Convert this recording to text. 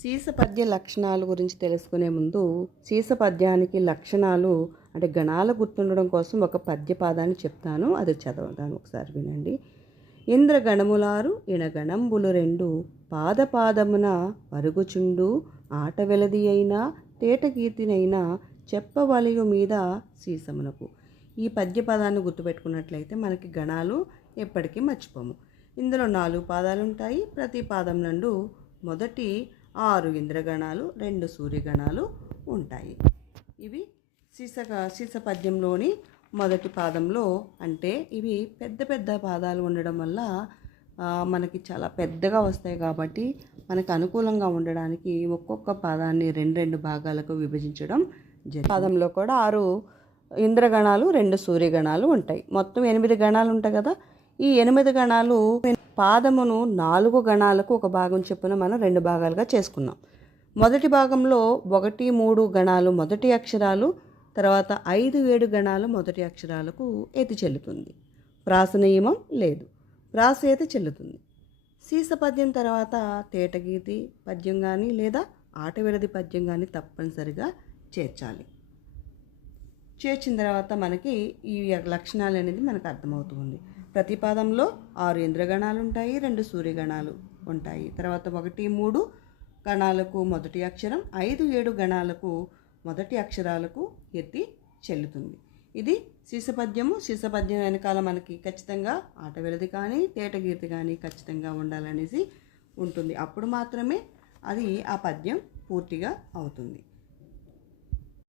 సీసపద్య లక్షణాల గురించి తెలుసుకునే ముందు సీసపద్యానికి లక్షణాలు అంటే గణాలు గుర్తుండడం కోసం ఒక పద్యపాదాన్ని చెప్తాను, అది చదవదాను ఒకసారి వినండి. ఇంద్రగణములారు ఇనగణంబులు రెండు పాదపాదమున పరుగుచుండు ఆట వెలది అయినా తేటకీర్తినైనా చెప్పవలయు మీద సీసమునకు. ఈ పద్యపదాన్ని గుర్తుపెట్టుకున్నట్లయితే మనకి గణాలు ఎప్పటికీ మర్చిపోము. ఇందులో 4 పాదాలు ఉంటాయి. ప్రతి పాదం నందు మొదటి 6 ఇంద్రగణాలు 2 సూర్యగణాలు ఉంటాయి. ఇవి సీస పద్యంలోని మొదటి పాదంలో. అంటే ఇవి పెద్ద పెద్ద పాదాలు ఉండడం వల్ల మనకి చాలా పెద్దగా వస్తాయి కాబట్టి మనకు అనుకూలంగా ఉండడానికి ఒక్కొక్క పాదాన్ని 2 భాగాలకు విభజించడం జరిగింది. పాదంలో కూడా 6 ఇంద్రగణాలు 2 సూర్యగణాలు ఉంటాయి. మొత్తం 8 గణాలు ఉంటాయి కదా. ఈ 8 గణాలు పాదమును 4 గణాలకు ఒక భాగం చొప్పున మనం 2 భాగాలుగా చేసుకున్నాం. మొదటి భాగంలో 1, 3 గణాలు మొదటి అక్షరాలు, తర్వాత 5, 7 గణాలు మొదటి అక్షరాలకు ఎత్తి చెల్లుతుంది. ప్రాస నియమం లేదు, ప్రాస అయితే చెల్లుతుంది. సీస పద్యం తర్వాత తేటగీతి పద్యం కానీ లేదా ఆటవిరది పద్యం కానీ తప్పనిసరిగా చేర్చాలి. చేర్చిన తర్వాత మనకి ఈ లక్షణాలు అనేది మనకు అర్థమవుతుంది. ప్రతి పాదంలో 6 ఇంద్రగణాలు ఉంటాయి, 2 సూర్యగణాలు ఉంటాయి. తర్వాత 1, 3 గణాలకు మొదటి అక్షరం, 5, 7 గణాలకు మొదటి అక్షరాలకు ఎత్తి చెల్లుతుంది. ఇది సీసపద్యము. సీసపద్యం వెనకాల మనకి ఖచ్చితంగా ఆటవిరది కానీ తేటగీతి కానీ ఖచ్చితంగా ఉండాలనేసి ఉంటుంది. అప్పుడు మాత్రమే అది ఆ పద్యం పూర్తిగా అవుతుంది.